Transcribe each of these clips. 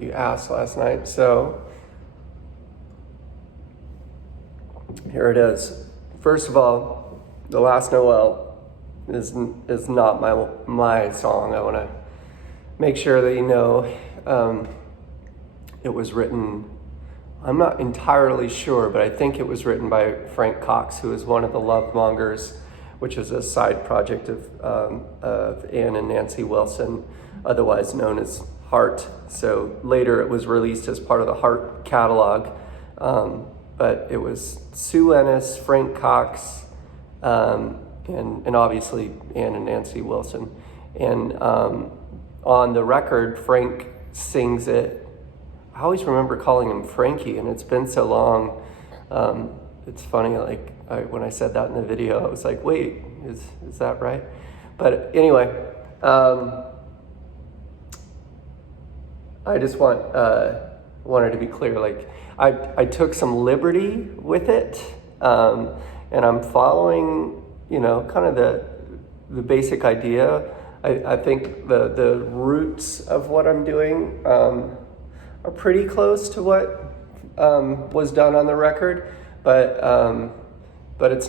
you asked last night. So here it is. First of all, the Last Noel is not my song. I want to make sure that you know it was written. I'm not entirely sure, but I think it was written by Frank Cox, who is one of the Love Mongers, which is a side project of Ann and Nancy Wilson, otherwise known as Heart. So later it was released as part of the Heart catalog, but it was Sue Ennis, Frank Cox, and obviously Ann and Nancy Wilson. And on the record, Frank sings it. I always remember calling him Frankie, and it's been so long. It's funny, like when I said that in the video, I was like, wait, is that right? But anyway, I just wanted to be clear. Like I took some liberty with it, and I'm following, kind of the basic idea. I think the roots of what I'm doing are pretty close to what was done on the record, but it's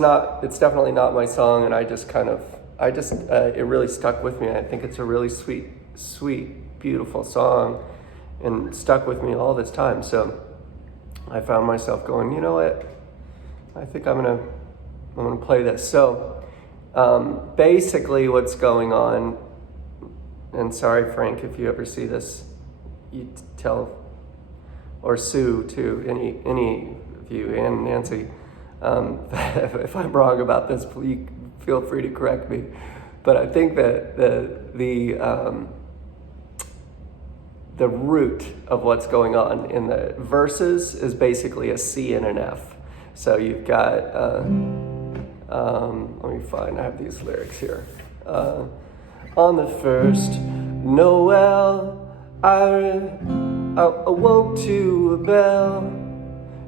definitely not my song, and it really stuck with me. I think it's a really sweet, beautiful song, and stuck with me all this time. So I found myself going, you know what? I think I'm gonna play this. So basically, what's going on, and sorry, Frank, if you ever see this, you tell, or Sue too, any of you, and Nancy, if I'm wrong about this, please feel free to correct me. But I think that the root of what's going on in the verses is basically a C and an F. So you've got, let me find, I have these lyrics here. On the first Noel, I awoke to a bell.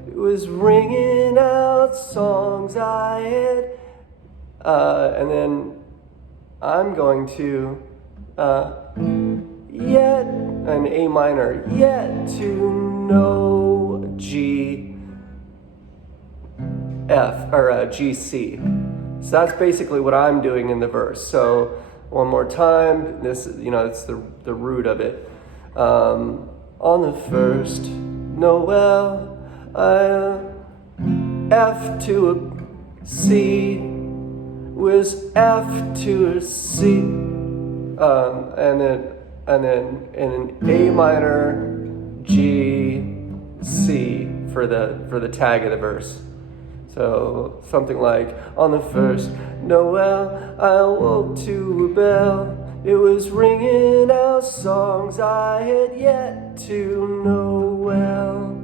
It was ringing out songs I had. And then I'm going to, yet, an A minor, yet to know G, F, or G, C. So that's basically what I'm doing in the verse. So one more time, this, it's the root of it. On the first Noel, F to a C was F to a C, and then an A minor, G, C for the tag of the verse. So something like, on the first Noel, I awoke to a bell. It was ringing out songs I had yet to know well.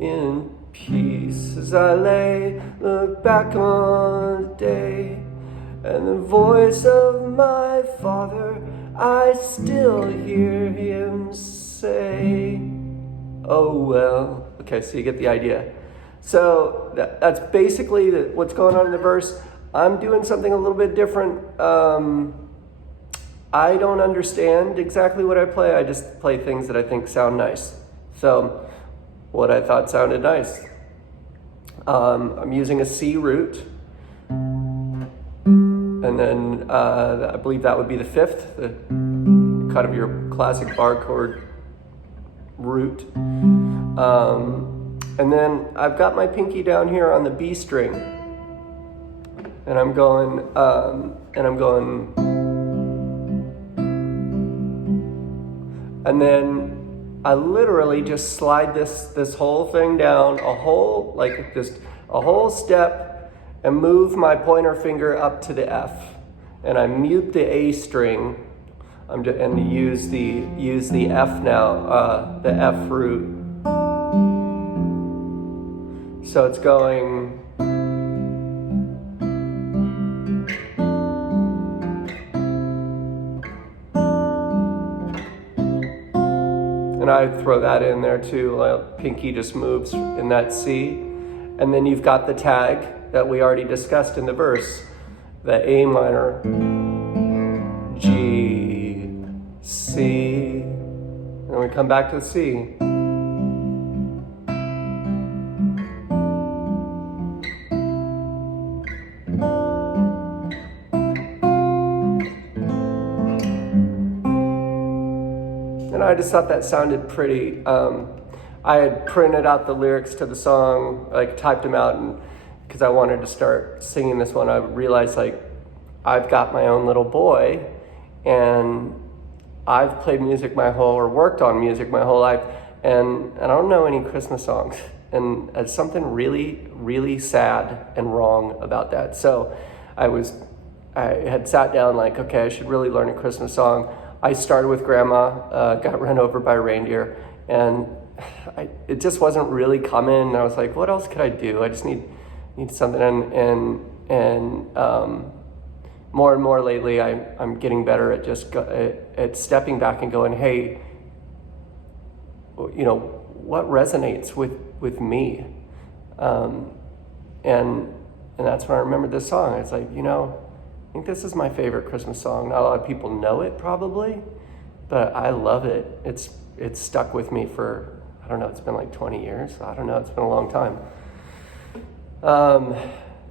In peace as I lay, look back on the day, and the voice of my father, I still hear him say, oh well. Okay, so you get the idea. So that's basically what's going on in the verse. I'm doing something a little bit different. I don't understand exactly what I play. I just play things that I think sound nice. So what I thought sounded nice. I'm using a C root. And then I believe that would be the fifth, the kind of your classic bar chord root. And then I've got my pinky down here on the B string. And I'm going, and then I literally just slide this whole thing down, a whole step, and move my pointer finger up to the F. And I mute the A string, and use the F now, the F root. So it's going. And I throw that in there too. Pinky just moves in that C. And then you've got the tag that we already discussed in the verse. The A minor, G, C. And we come back to the C. And I just thought that sounded pretty. I had printed out the lyrics to the song, like typed them out, and because I wanted to start singing this one, I realized like I've got my own little boy, and I've played music or worked on music my whole life, and I don't know any Christmas songs, and there's something really, really sad and wrong about that. So I had sat down like, okay, I should really learn a Christmas song. I started with Grandma, got run over by a reindeer, and it just wasn't really coming. And I was like, what else could I do? I just need something. And more and more lately, I'm getting better at just at stepping back and going, hey, what resonates with me? And that's when I remembered this song. It's like, I think this is my favorite Christmas song. Not a lot of people know it probably, but I love it. It's stuck with me for, I don't know, it's been like 20 years. I don't know, it's been a long time.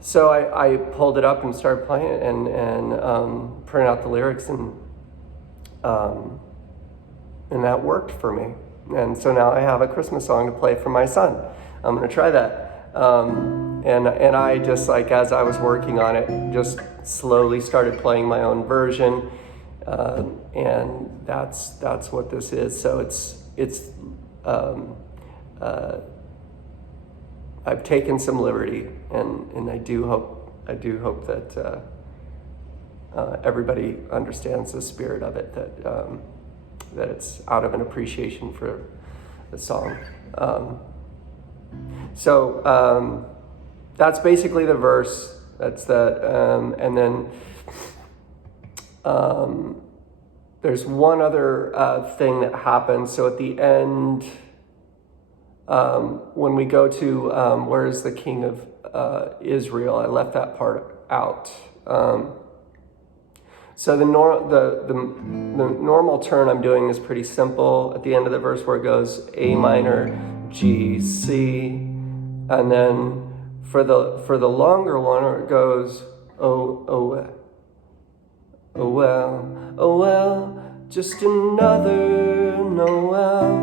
So I pulled it up and started playing it and printed out the lyrics, and that worked for me. And so now I have a Christmas song to play for my son. I'm gonna try that. And I just, like, as I was working on it, just slowly started playing my own version, and that's what this is. So it's I've taken some liberty, and I do hope that everybody understands the spirit of it, that it's out of an appreciation for the song. So that's basically the verse. That's that, and then there's one other thing that happens. So at the end, when we go to where is the king of Israel, I left that part out. So the normal turn I'm doing is pretty simple. At the end of the verse where it goes A minor, G, C, and then for the longer one where it goes oh well, just another Noel.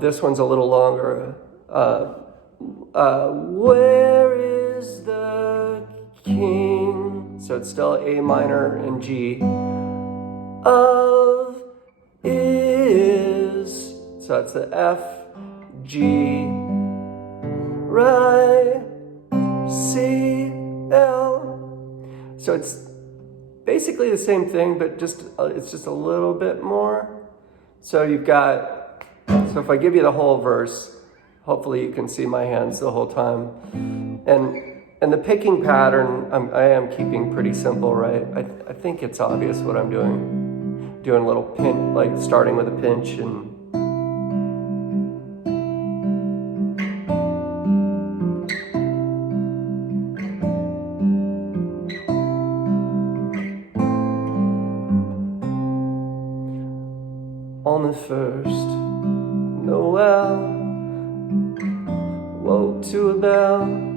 This one's a little longer. Where is the king? So it's still A minor and G of is. So that's the F, G, right, C, L. So it's basically the same thing, but it's just a little bit more. So you've got, so if I give you the whole verse, hopefully you can see my hands the whole time. And the picking pattern, I am keeping pretty simple, right? I think it's obvious what I'm doing. Doing a little pinch, like starting with a pinch and on the first Noel, woke to a bell.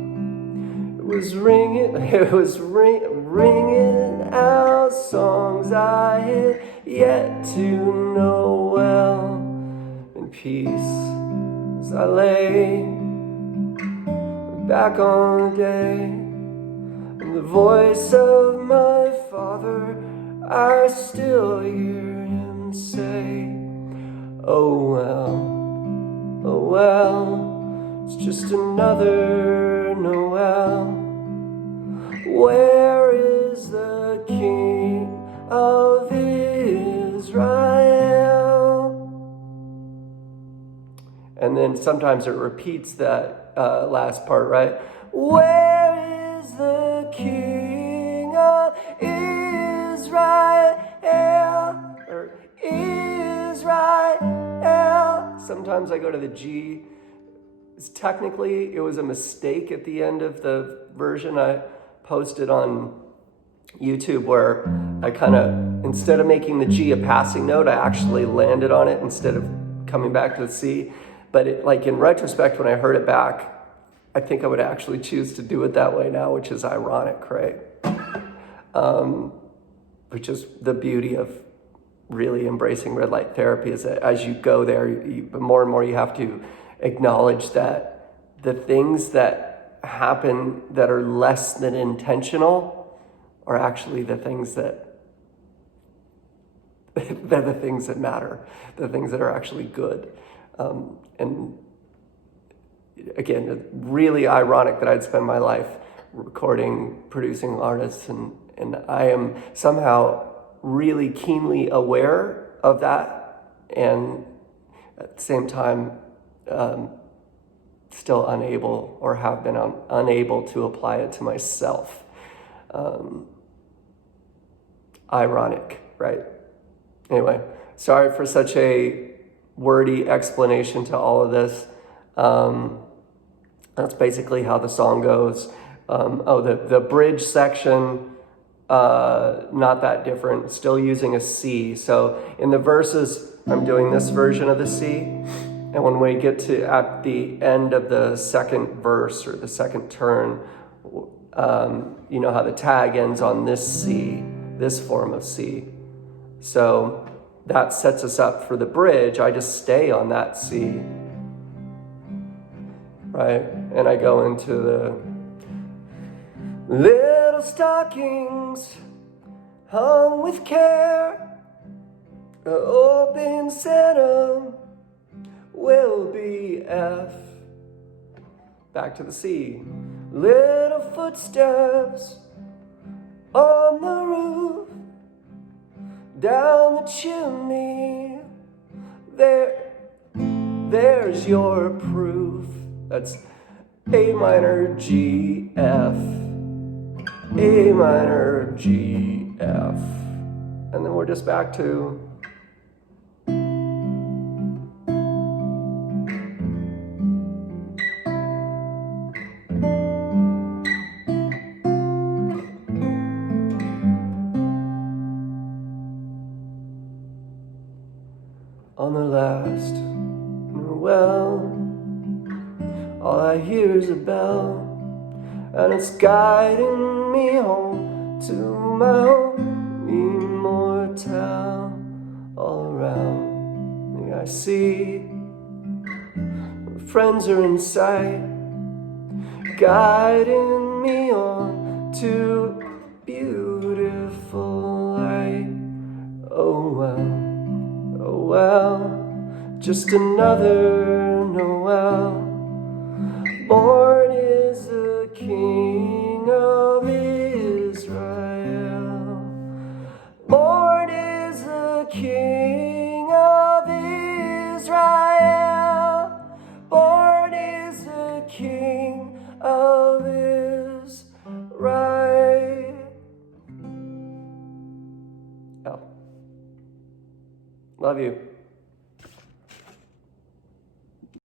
It was ringing out songs I had yet to know well. In peace as I lay back on the day, and the voice of my father, I still hear him say, oh well, it's just another Noel. Where is the king of Israel? And then sometimes it repeats that last part, right? Where is the king of Israel? Or Israel. Sometimes I go to the G. Technically, it was a mistake at the end of the version I posted on YouTube where I kind of, instead of making the G a passing note, I actually landed on it instead of coming back to the C. But in retrospect, when I heard it back, I think I would actually choose to do it that way now, which is ironic, right? Which is the beauty of really embracing red light therapy, is that as you go there, more and more you have to acknowledge that the things that happen that are less than intentional are actually the things that they're the things that matter, the things that are actually good. And again, really ironic that I'd spend my life recording, producing artists, and I am somehow really keenly aware of that, and at the same time still unable, or have been unable to apply it to myself. Ironic, right? Anyway, sorry for such a wordy explanation to all of this. That's basically how the song goes. The bridge section, not that different, still using a C. So in the verses, I'm doing this version of the C. And when we get to at the end of the second verse or the second turn, you know how the tag ends on this C, this form of C. So that sets us up for the bridge. I just stay on that C, right? And I go into the little stockings hung with care, open Santa will be F. Back to the C. Little footsteps on the roof, down the chimney, there's your proof. That's A minor, G, F, A minor, G, F. And then we're just back to on the last Noel, all I hear is a bell, and it's guiding me home to my own immortal. All around me I see friends are in sight, guiding me on to beautiful light. Oh well, just another Noel. Born is the King of Israel. Born is the King of Israel. Born is the King of Israel. Oh. Love you.